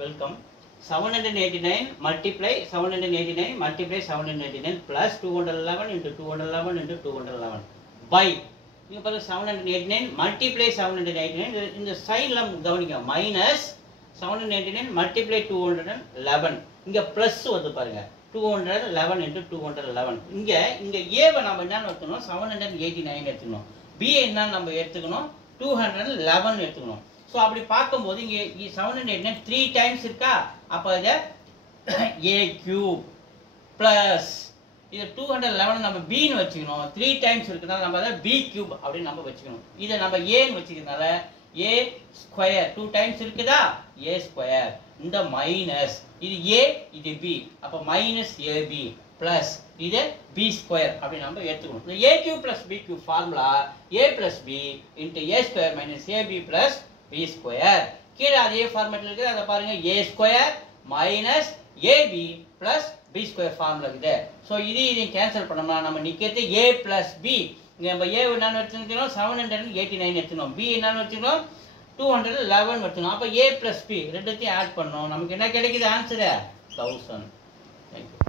Welcome. 789 multiply 789 multiply 789 plus 211 into 211 into 211 by you put 789 multiply 789 in the sign lam கவனிங்க minus 789 multiply 211 இங்க plus வந்து பாருங்க 211 into 211 இங்க a வை நாம என்ன எடுத்துக்கணும் 789 எடுத்துக்கணும் b என்ன நம்ம எடுத்துக்கணும் 211 எடுத்துக்கணும். So அப்படி பார்க்கும்போது இங்க 789 3 டைம்ஸ் இருக்கா அப்ப இத a cube plus இது 211 நம்ம b ன்னு வெச்சுக்கணும் 3 டைம்ஸ் இருக்குனால நம்ம அத b cube அப்படி நம்ம வெச்சுக்கணும். இத நம்ம a ன்னு வெச்சிக்கிறனால a ஸ்கொயர் 2 டைம்ஸ் இருக்குதா a ஸ்கொயர் இந்த மைனஸ் இது a இது b அப்ப மைனஸ் ab plus இது b ஸ்கொயர் அப்படி நம்ம எடுத்துக்கணும். இந்த a cube plus b cube formula a plus b into a square minus ab plus b square கீழ அதே ஃபார்மட்ல இருக்குது அத பாருங்க a square minus ab plus b square formula இருக்குது. சோ இது கேன்சல் பண்ணோம்னா நம்ம நிக்கிறது a plus b நம்ம a என்னன்னு வெச்சிருக்கோம் 789 எடுத்துறோம் b என்னன்னு வெச்சிருக்கோம் 211 வெச்சிருக்கோம் அப்ப a plus b ரெண்டுத்தையும் ஆட் பண்ணோம் நமக்கு என்ன கிடைக்குது ஆன்சர் 1000. Thank you.